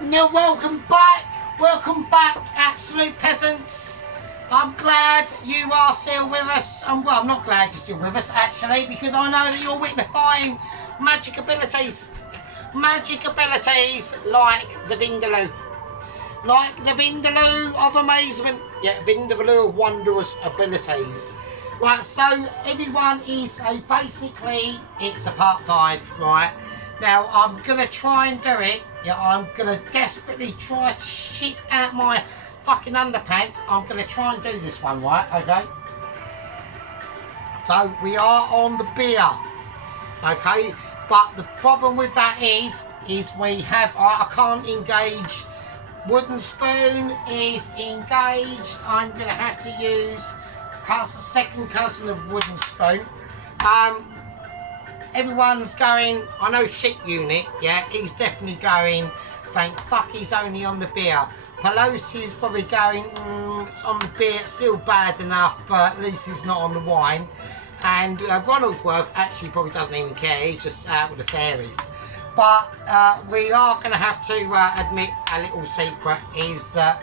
No, welcome back, absolute peasants. I'm glad you are still with us. Well, I'm not glad you're still with us, actually, because I know that you're witnessing magic abilities like the Vindaloo. Like the Vindaloo of amazement. Yeah, Vindaloo of wondrous abilities. Right, so everyone is basically, it's a part 5, right? Now, I'm going to try and do it. Yeah, I'm going to desperately try to shit out my fucking underpants. I'm going to try and do this one, right? Okay? So, we are on the beer. Okay? But the problem with that is we have, I can't engage. Wooden spoon is engaged. I'm going to have to use second cousin of wooden spoon. Everyone's going, I know shit unit, yeah, he's definitely going, thank fuck he's only on the beer. Pelosi's probably going, it's on the beer, it's still bad enough, but at least he's not on the wine. And Ronaldsworth actually probably doesn't even care, he's just out with the fairies. But we are going to have to admit a little secret is that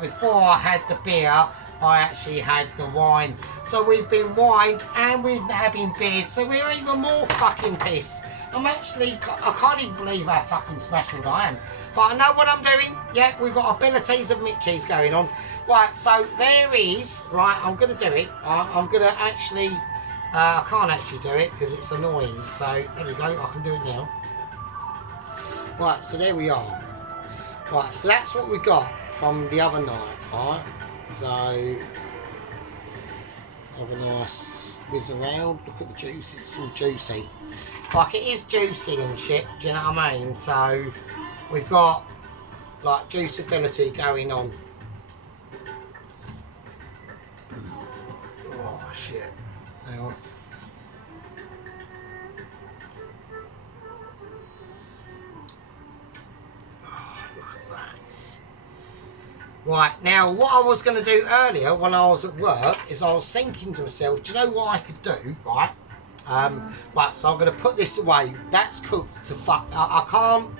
before I had the beer, I actually had the wine. So we've been wined and we've now been beered, so we're even more fucking pissed. I can't even believe how fucking smashing I am. But I know what I'm doing. Yeah, we've got abilities of Mitchies going on. Right, so there is, right, I'm going to do it. I'm going to actually, I can't actually do it because it's annoying. So there we go, I can do it now. Right, so there we are. Right, so that's what we got from the other night, right? So, have a nice whiz around. Look at the juice, it's all juicy. Like, it is juicy and shit, do you know what I mean? So, we've got, like, juiceability going on. Oh, shit. Hang on. Right, now what I was going to do earlier when I was at work is I was thinking to myself, do you know what I could do, right? Right, so I'm going to put this away. That's cooked to fuck. I can't,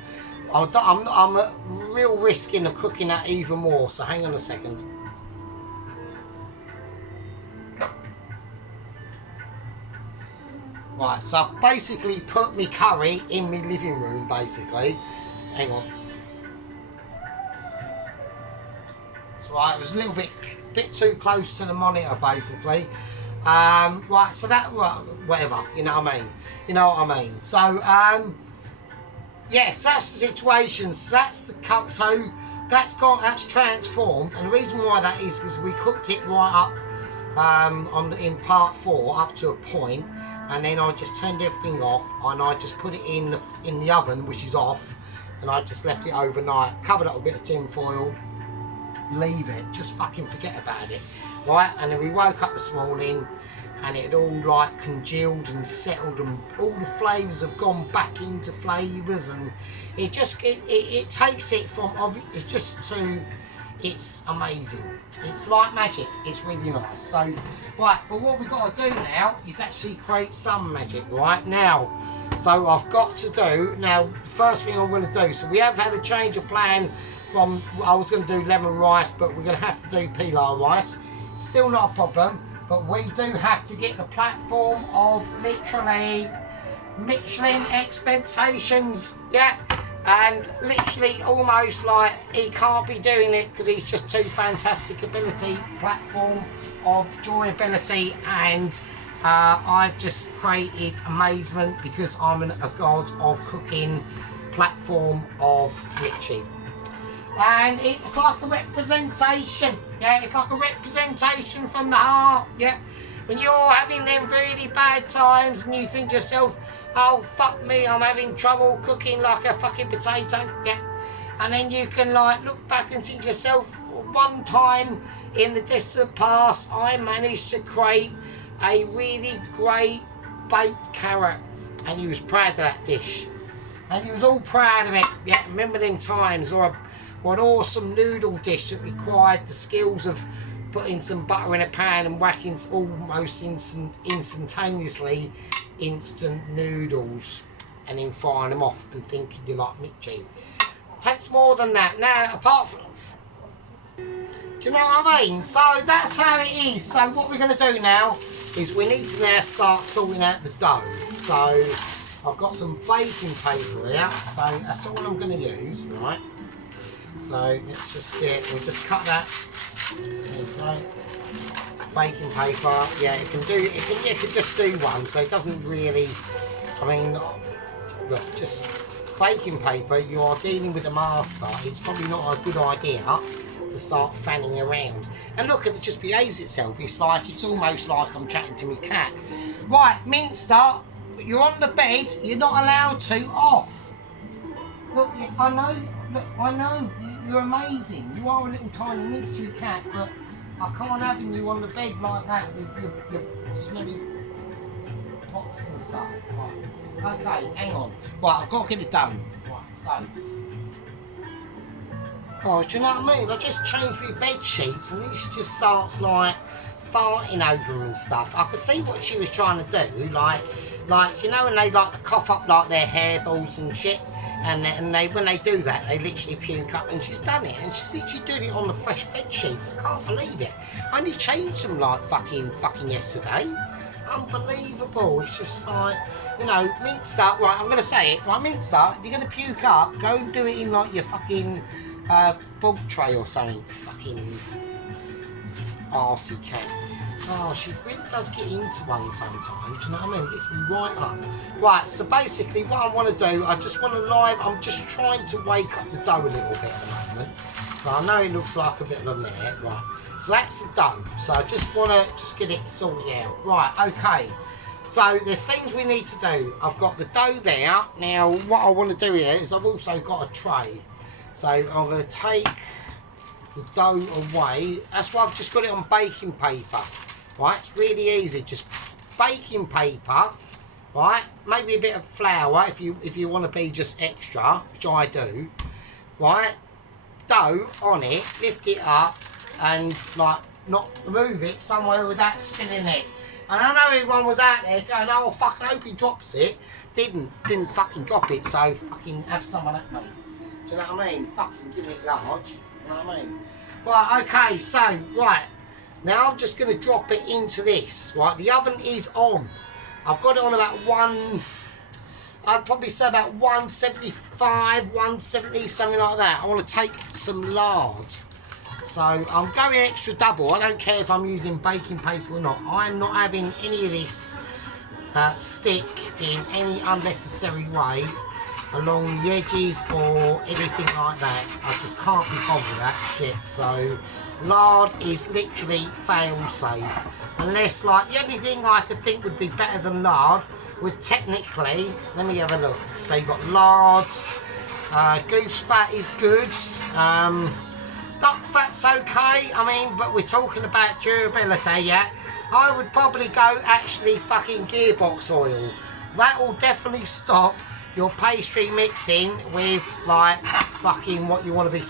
I'm at real risk in of cooking that even more, so hang on a second. Right, so I've basically put my curry in my living room, basically. Hang on. Right, it was a little bit too close to the monitor, basically. Right, so that, whatever, you know what I mean? You know what I mean? So, yes, that's the situation. So that's transformed, and the reason why that is because we cooked it right up in part 4 up to a point, and then I just turned everything off, and I just put it in the oven, which is off, and I just left it overnight, covered it with a bit of tin foil. Leave it, just fucking forget about it, right? And then we woke up this morning and it had all like congealed and settled, and all the flavours have gone back into flavours, and it just it takes it from it's amazing. It's like magic. It's really nice. So right, but what we've got to do now is actually create some magic right now. So I've got to do now, the first thing I'm going to do, so we have had a change of plan from, I was going to do lemon rice, but we're going to have to do pilau rice. Still not a problem, but we do have to get the platform of literally Michelin expectations, yeah, and literally almost like he can't be doing it because he's just too fantastic ability, platform of joyability, and I've just created amazement because I'm a god of cooking, platform of Richie. And it's like a representation, yeah, it's like a representation from the heart, yeah. When you're having them really bad times and you think to yourself, oh fuck me, I'm having trouble cooking like a fucking potato, yeah. And then you can like look back and think to yourself, one time in the distant past I managed to create a really great baked carrot, and you was proud of that dish. And you was all proud of it, yeah, remember them times, or an awesome noodle dish that required the skills of putting some butter in a pan and whacking almost instantaneously instant noodles and then frying them off and thinking you're like Mitchie. Takes more than that. Now, apart from... Do you know what I mean? So that's how it is. So what we're going to do now is we need to now start sorting out the dough. So I've got some baking paper here. So that's all I'm going to use, right? So let's just we'll just cut that. There you go. Baking paper. Yeah, it can just do one. So it doesn't really, I mean, look, just baking paper, you are dealing with a master. It's probably not a good idea to start fanning around. And look, it just behaves itself. It's almost like I'm chatting to my cat. Right, Minster, you're on the bed. You're not allowed to off. Look, I know. You're amazing. You are a little tiny Minster cat, but I can't have you on the bed like that with your smelly pots and stuff. Right. Okay, hang on. Right, I've got to get it done. Right, so. Oh, do you know what I mean? I just changed my bed sheets and this just starts like farting over them and stuff. I could see what she was trying to do, like you know when they like to cough up like their hairballs and shit, and when they do that they literally puke up, and she's done it, and she's literally doing it on the fresh bed sheets. I can't believe it. I only changed them like fucking yesterday. Unbelievable. It's just like, you know, Minster, right, I'm gonna say it, right, Minster, if you're gonna puke up, go and do it in like your fucking bog tray or something. Fucking arsey cat. Oh, she really does get into one sometimes, do you know what I mean? It gets me right up. Right, so basically what I want to do, I just want to I'm just trying to wake up the dough a little bit at the moment. So I know it looks like a bit of a mare, right. So that's the dough. So I just want to get it sorted out. Right, okay. So there's things we need to do. I've got the dough there. Now what I want to do here is I've also got a tray. So I'm going to take the dough away. That's why I've just got it on baking paper. Right, it's really easy. Just baking paper, right? Maybe a bit of flour if you want to be just extra, which I do. Right, dough on it, lift it up, and like not move it somewhere without spilling it. And I know everyone was out there going, "Oh, fucking hope he drops it." Didn't fucking drop it. So fucking have some of that, mate. Do you know what I mean? Fucking giving it large. You know what I mean? Right, okay, so, right. Now I'm just going to drop it into this, right? The oven is on. I've got it on about I'd probably say about 175, 170, something like that. I want to take some lard. So I'm going extra double. I don't care if I'm using baking paper or not. I'm not having any of this stick in any unnecessary way along the edges or anything like that. I just can't be bothered with that shit. So lard is literally fail safe, unless like the only thing I could think would be better than lard would technically, let me have a look. So you've got lard, goose fat is good, duck fat's okay, I mean, but we're talking about durability, yeah. I would probably go actually fucking gearbox oil. That will definitely stop your pastry mixing with like fucking what you want to be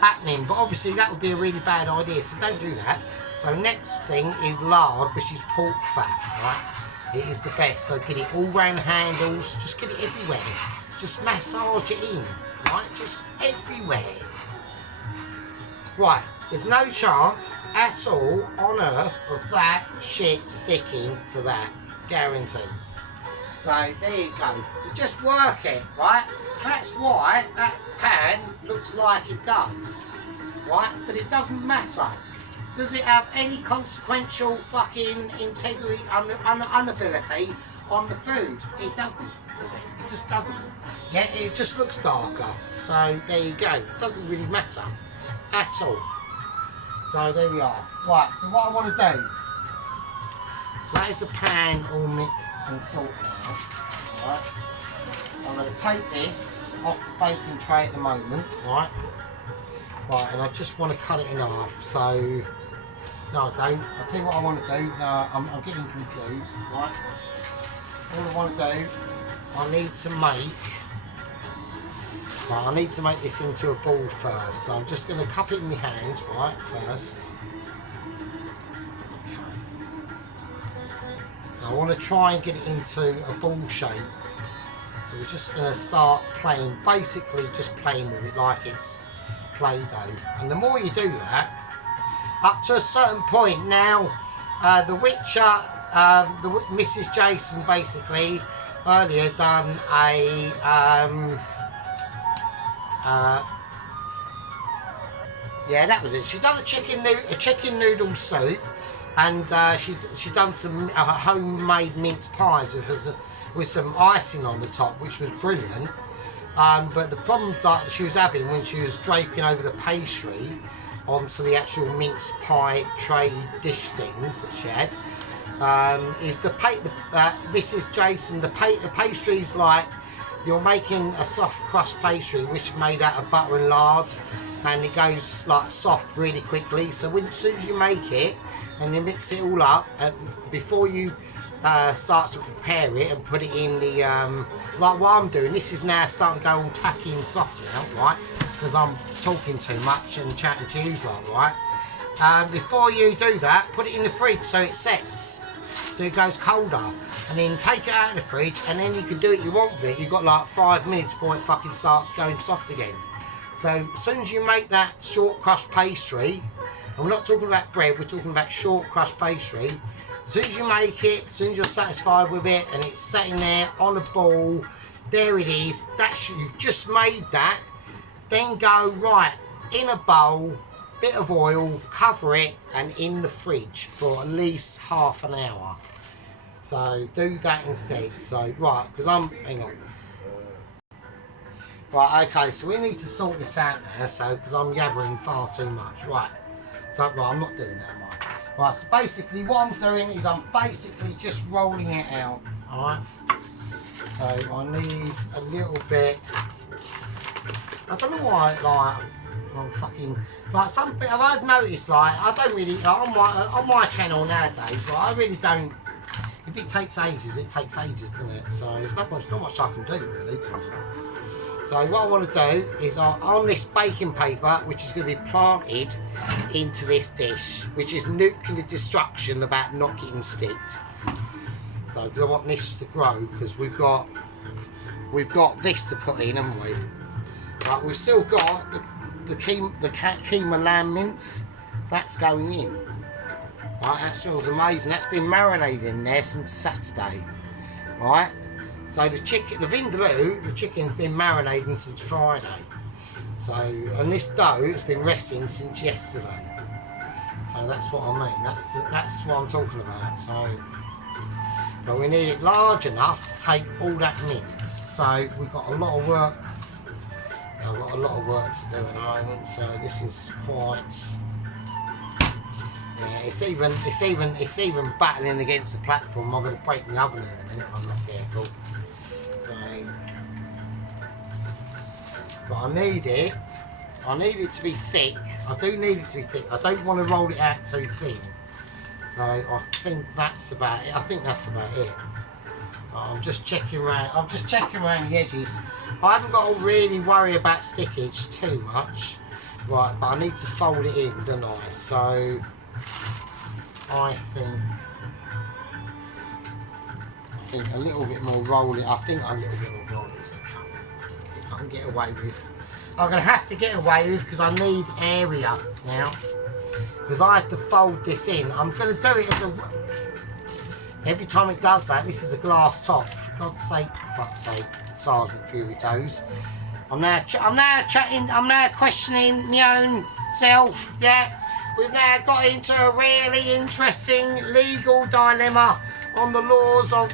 happening, but obviously that would be a really bad idea, so don't do that. So next thing is lard, which is pork fat, right? It is the best. So get it all round handles, just get it everywhere, just massage it in, right? Just everywhere. Right, there's no chance at all on earth of that shit sticking to that, guaranteed. So there you go. So just work it, right? That's why that pan looks like it does, right? But it doesn't matter. Does it have any consequential fucking integrity, unability on the food? It doesn't, does it? It just doesn't. Yeah, it just looks darker. So there you go. It doesn't really matter at all. So there we are. Right, so what I want to do, so that is the pan all mixed and sorted out, right? I'm going to take this off the baking tray at the moment, right? Right, and I just want to cut it in half, so, no I don't. I'll tell you what I want to do, no, I'm getting confused, right? All I want to do, I need to make this into a ball first, so I'm just going to cup it in my hand, right, first. Okay. So I want to try and get it into a ball shape. So So we're just going to start playing, basically just playing with it like it's Play-Doh. And the more you do that, up to a certain point now, the Witcher, Mrs. Jason basically earlier done a yeah, that was it. She done a chicken noodle soup, and she done some homemade mince pies with some icing on the top, which was brilliant. But the problem that she was having when she was draping over the pastry onto the actual mince pie tray dish things that she had, is this is Jason. The pastry's like you're making a soft crust pastry which is made out of butter and lard, and it goes like soft really quickly. So as soon as you make it and you mix it all up, and before you start to prepare it and put it in the like what I'm doing, this is now starting to go all tacky and soft now, right? Because I'm talking too much and chatting to you lot, right? Before you do that, put it in the fridge so it sets, so it goes colder, and then take it out of the fridge, and then you can do what you want with it. You've got like 5 minutes before it fucking starts going soft again. So as soon as you make that short crust pastry, and we're not talking about bread, we're talking about short crust pastry. As soon as you make it, as soon as you're satisfied with it, and it's sitting there on a ball, there it is. You've just made that. Then go right in a bowl, bit of oil, cover it, and in the fridge for at least half an hour. So do that instead. So right, because hang on. Right, okay. So we need to sort this out now. So because I'm yabbering far too much. Right. So right, I'm not doing that, am I? Right. So basically, what I'm doing is I'm basically just rolling it out. All right. So I need a little bit. I don't know why, like, I'm fucking. It's like something I've noticed. Like, I don't really like, on my channel nowadays. Like, I really don't. If it takes ages, it takes ages, doesn't it? So there's not much I can do really. So what I want to do is on this baking paper, which is going to be planted into this dish, which is nuclear destruction about not getting sticked. So because I want this to grow, because we've got this to put in, haven't we? Right, we've still got the keema lamb mince. That's going in. Right, that smells amazing. That's been marinated in there since Saturday. Right, so the Vindaloo, the chicken's been marinating since Friday. So, and this dough has been resting since yesterday. So that's what I mean. That's what I'm talking about. So, but we need it large enough to take all that mince. So we've got a lot of work. I've got a lot of work to do at the moment, so this is quite. Yeah, it's even battling against the platform. I'm going to break the oven in a minute if I'm not careful. So, but I need it to be thick. I do need it to be thick. I don't want to roll it out too thin. So I think that's about it. I'm just checking around. I'm just checking around the edges. I haven't got to really worry about stickage too much, right? But I need to fold it in, don't I? So I think a little bit more rolling. I think a little bit more rolling is the cut. I can get away with. I'm gonna have to get away with because I need area now. Because I have to fold this in. I'm gonna do it as a. Every time it does that, this is a glass top. For God's sake, fuck's sake, Sergeant Fury Toes. I'm now questioning my own self. Yeah, we've now got into a really interesting legal dilemma on the laws of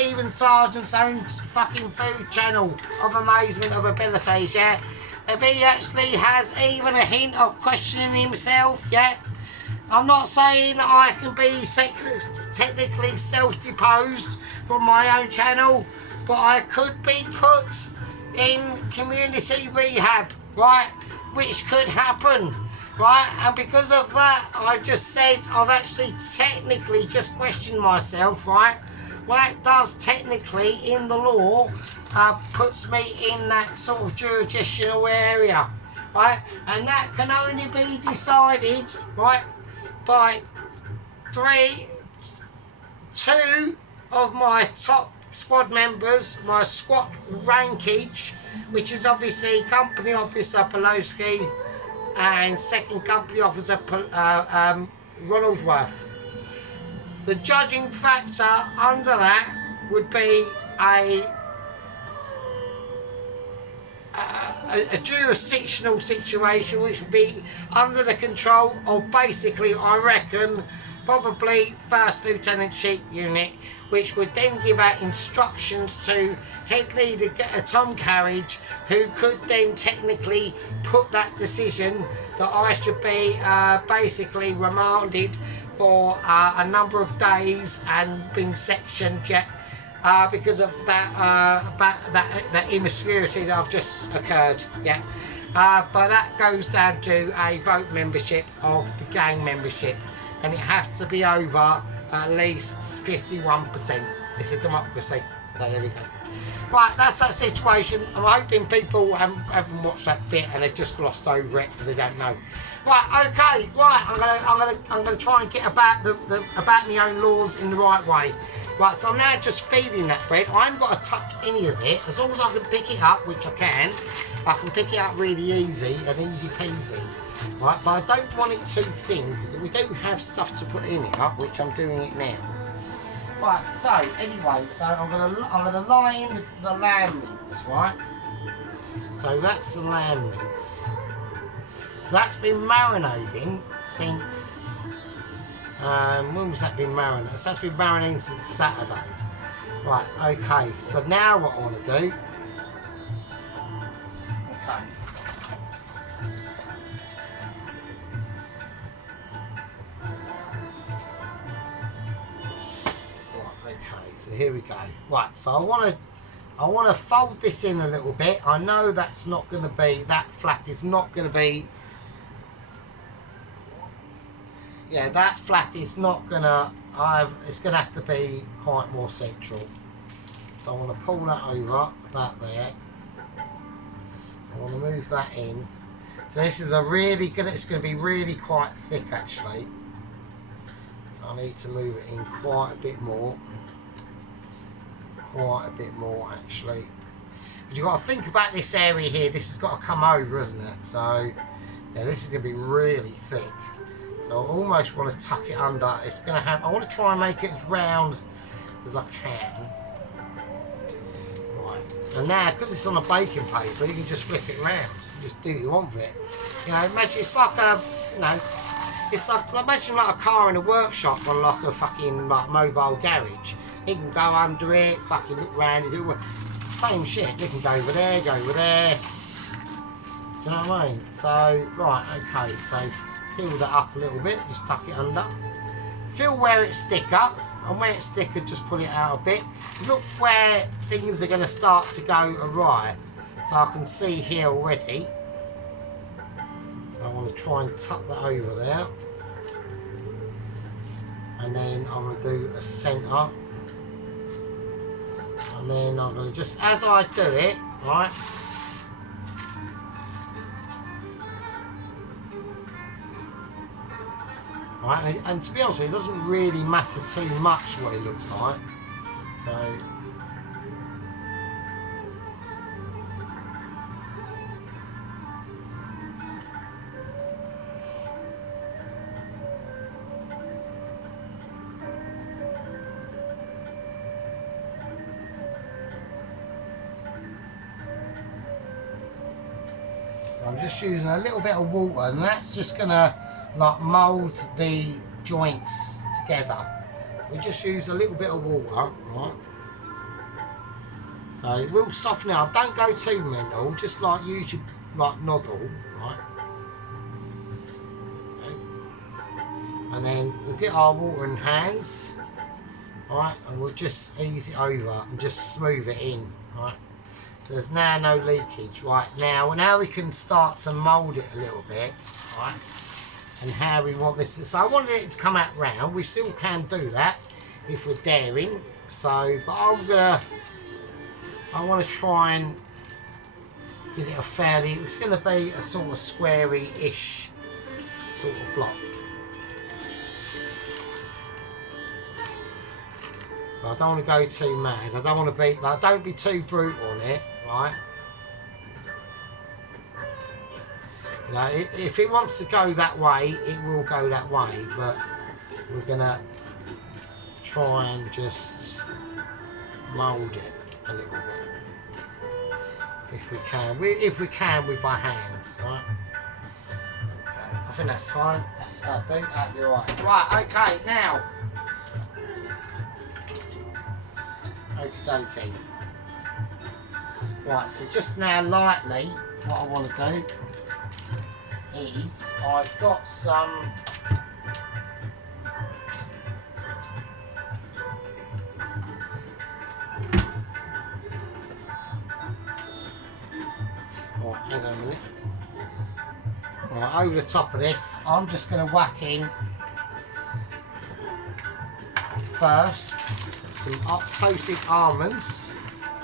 even Sergeant's own fucking food channel of amazement of abilities. Yeah, if he actually has even a hint of questioning himself. Yeah. I'm not saying that I can be technically self-deposed from my own channel, but I could be put in community rehab, right? Which could happen, right? And because of that, I've just said I've actually technically just questioned myself, right? Well, it does technically, in the law, puts me in that sort of jurisdictional area, right? And that can only be decided, right? By two of my top squad members, my squad rankage, which is obviously Company Officer Pulowski and Second Company Officer Ronaldsworth. The judging factor under that would be a jurisdictional situation, which would be under the control of basically, I reckon, probably First Lieutenant Sheep Unit, which would then give out instructions to head leader Tom Carriage, who could then technically put that decision that I should be basically remanded for a number of days and been sectioned because of that immaturity that I've just occurred. Yeah, but that goes down to a vote membership of the gang membership, and it has to be over at least 51%. It's a democracy, so there we go. Right, that's that situation. I'm hoping people haven't watched that bit and they've just glossed over it because they don't know. Right, okay, right. I'm gonna try and get about about my own laws in the right way. Right, so I'm now just feeding that bread. I haven't got to touch any of it. As long as I can pick it up, which I can pick it up really easy and easy peasy. Right, but I don't want it too thin because we do have stuff to put in it, which I'm doing it now. Right, so anyway, so I'm gonna line the lamb mince, right? So that's the lamb mince. So that's been marinating since when was that been marinated? So that's been marinating since Saturday. Right, okay, so now what I want to do, so here we go. Right, so I want to fold this in a little bit. I know that's not going to be, that flap is not going to be, yeah, that flap is not going to, it's going to have to be quite more central. So I want to pull that over about there. I want to move that in. So this is a really good, it's going to be really quite thick actually. So I need to move it in quite a bit more. Quite a bit more actually, but you've got to think about this area here. This has got to come over, isn't it? So yeah, this is going to be really thick, so I almost want to tuck it under. It's going to have, I want to try and make it as round as I can. Right, and now because it's on a baking paper, you can just flip it around and just do what you want with it. You know, imagine it's like a, you know, it's like, imagine like a car in a workshop or like a fucking like mobile garage. He can go under it, fucking look around, do the same shit. They can go over there, go over there. Do you know what I mean? So, right, okay, so peel that up a little bit, just tuck it under. Feel where it's thicker, and where it's thicker, just pull it out a bit. Look where things are going to start to go awry. So I can see here already. So I want to try and tuck that over there. And then I'm going to do a centre. And then I'm going to just, as I do it, right, and to be honest with you, it doesn't really matter too much what it looks like. So I'm just using a little bit of water, and that's just gonna like mould the joints together. So we just use a little bit of water, right? So it will soften it up. Don't go too mental. Just like use your like noddle, right? Okay. And then we'll get our watering hands, right? And we'll just ease it over and just smooth it in, right? So there's now no leakage. Right, now we can start to mould it a little bit, right? And how we want this. So I wanted it to come out round. We still can do that if we're daring. So, but I want to try and get it a fairly, it's going to be a sort of squarey-ish sort of block. But I don't want to go too mad. I don't want to be like, don't be too brutal on it, right? You know, if it wants to go that way, it will go that way. But we're gonna try and just mould it a little bit, if we can. If we can with our hands, right? Okay, I think that's fine. That's that'll be alright. Right, okay, now. Okie dokie. Right, so just now lightly, what I want to do is I've got some right, hang on a minute. Right, over the top of this, I'm just going to whack in first some toasted almonds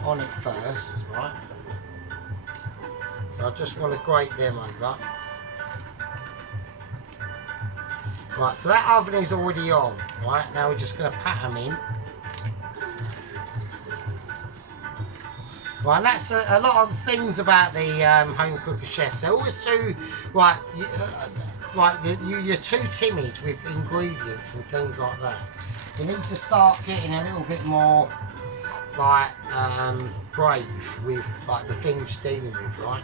on it first, right? So I just want to grate them over. Right, so that oven is already on, right? Now we're just going to pat them in. Right, and that's a lot of things about the home cooker chefs. They're always too, right, you're too timid with ingredients and things like that. You need to start getting a little bit more like brave with like the things you're dealing with, right?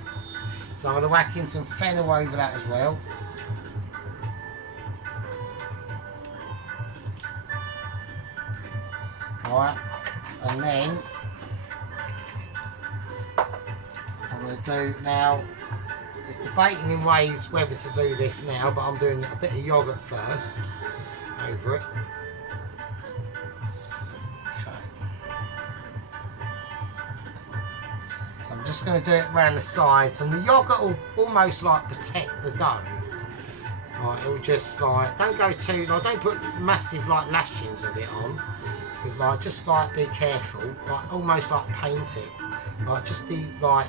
So I'm going to whack in some fennel over that as well. Alright, and then I'm going to do now, it's debating in ways whether to do this now, but I'm doing a bit of yoghurt first over it. I'm just going to do it around the sides, and the yoghurt will almost like protect the dough. Right, it will just like, don't go too, like, don't put massive like lashings of it on, because like, just like be careful, like almost like paint it, like just be like,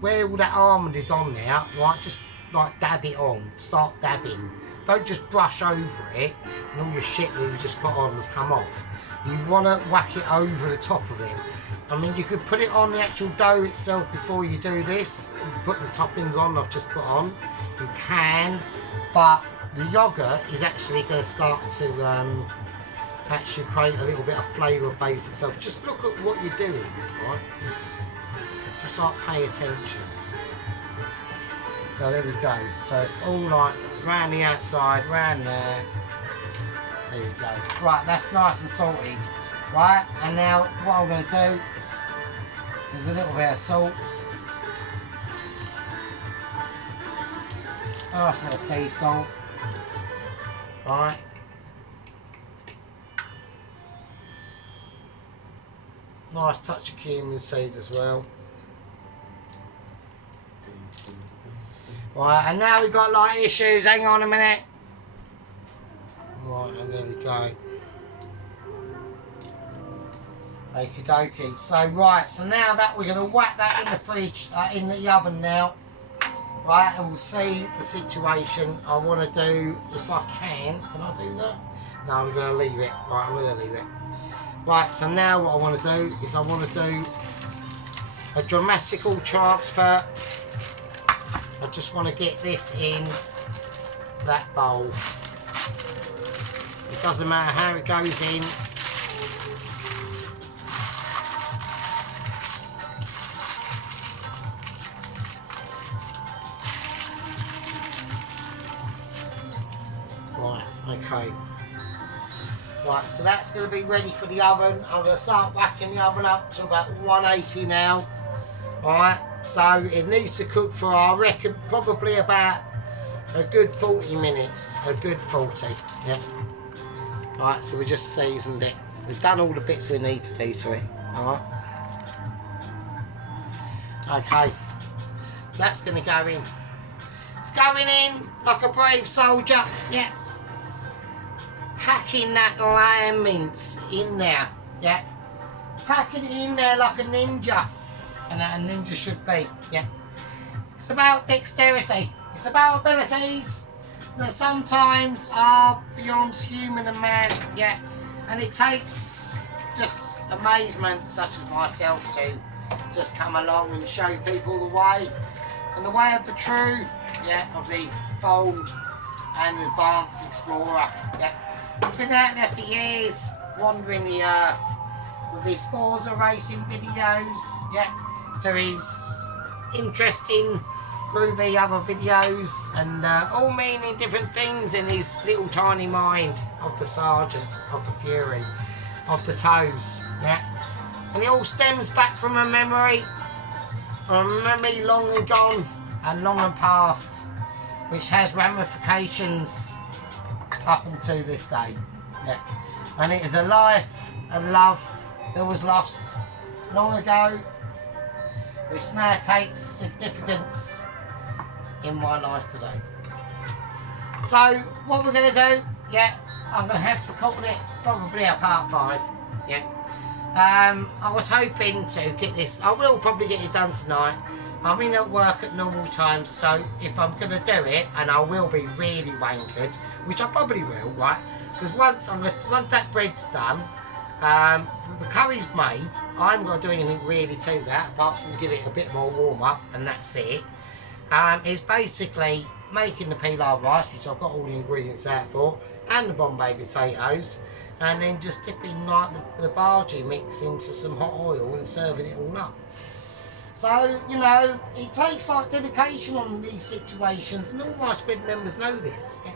where all that almond is on there, right, just like dab it on, start dabbing, don't just brush over it, and all your shit that you just put on has come off. You want to whack it over the top of it. I mean, you could put it on the actual dough itself before you do this. You put the toppings on I've just put on. You can, but the yoghurt is actually going to start to actually create a little bit of flavour base itself. Just look at what you're doing, right? Just like pay attention. So there we go. So it's all like round the outside, round there. There you go. Right, that's nice and salted. Right, and now what I'm going to do is a little bit of salt, a nice bit of sea salt, right, nice touch of cumin seed as well. Right, and now we've got light issues, hang on a minute. Right, and there we go. Okie dokie. So right, so now that we're going to whack that in the fridge, in the oven now, right, and we'll see the situation. I want to do, if I can I do that? No, I'm going to leave it. Right, I'm going to leave it. Right, so now what I want to do is I want to do a dramatical transfer. I just want to get this in that bowl. It doesn't matter how it goes in. Okay. Right, so that's going to be ready for the oven. I'm going to start whacking the oven up to about 180 now. Alright, so it needs to cook for, I reckon, probably about a good 40 minutes. A good 40, yeah. Alright, so we just seasoned it. We've done all the bits we need to do to it. Alright. Okay. So that's going to go in. It's going in like a brave soldier, yeah. Packing that lamb mince in there, yeah. Packing it in there like a ninja, and that a ninja should be, yeah. It's about dexterity. It's about abilities that sometimes are beyond human and man, yeah. And it takes just amazement such as myself to just come along and show people the way, and the way of the true, yeah, of the bold and advanced explorer. Yeah, he's been out there for years, wandering the earth with his Forza racing videos, yeah, to his interesting groovy other videos, and all meaning different things in his little tiny mind of the Sergeant, of the Fury, of the Toes, yeah. And it all stems back from a memory long and gone and long and past, which has ramifications up until this day, yeah. And it is a life and love that was lost long ago, which now takes significance in my life today. So what we're going to do, yeah, I'm going to have to call it probably a part 5, yeah. I was hoping to get this, I will probably get it done tonight. I'm in at work at normal times, so if I'm going to do it, and I will be really wankered, which I probably will, right, because once that bread's done, the curry's made, I haven't got to do anything really to that apart from give it a bit more warm up, and that's it. It's basically making the pilau rice, which I've got all the ingredients out for, and the Bombay potatoes, and then just dipping like the bhaji mix into some hot oil and serving it all up. So, you know, it takes like dedication on these situations, and all my squid members know this. Yeah?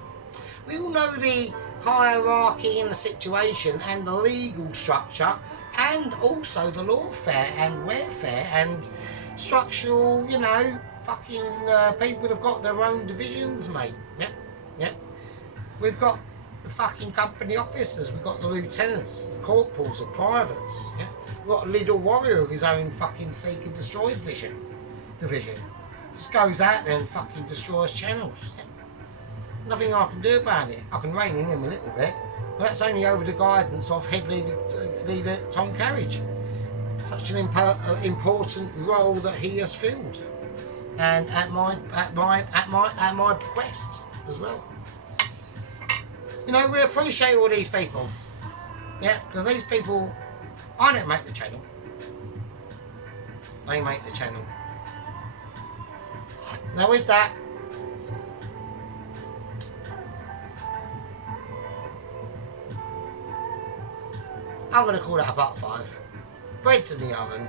We all know the hierarchy in the situation and the legal structure, and also the lawfare and warfare and structural, you know, fucking people have got their own divisions, mate. Yeah, yeah. We've got the fucking company officers, we've got the lieutenants, the corporals, the privates. Yeah, we've got a little warrior of his own fucking seek and destroy division. Just goes out there and fucking destroys channels. Yeah. Nothing I can do about it. I can rein him in a little bit, but that's only over the guidance of head leader Tom Carriage. Such an important role that he has filled, and at my bequest as well. You know, we appreciate all these people, yeah, because these people, I don't make the channel, they make the channel. Now with that, I'm going to call that a part 5. Bread's in the oven.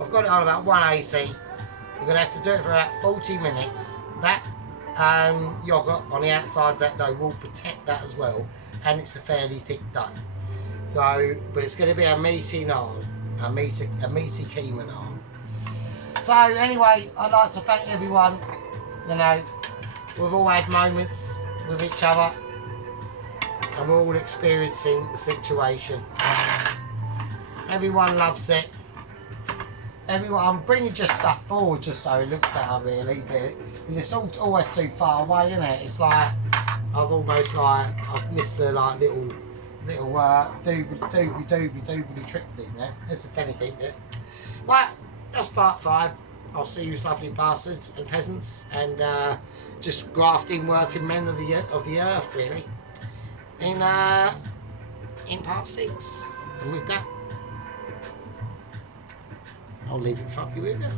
I've got it on about 180. We're going to have to do it for about 40 minutes. That yoghurt on the outside of that dough will protect that as well, and it's a fairly thick dough. So, but it's going to be a meaty naan, a meaty keema naan. So anyway, I'd like to thank everyone. You know, we've all had moments with each other, and we're all experiencing the situation. Everyone loves it. Everyone, I'm bringing just stuff forward just so it looks better, really. Because it's always too far away, isn't it? It's like I've missed the like little doobly trick thing there. There's a fennick there. Right, that's part 5. I'll see you lovely bastards and peasants and just grafting working men of the earth, really. In part 6. And with that, I'll leave it fucking with you.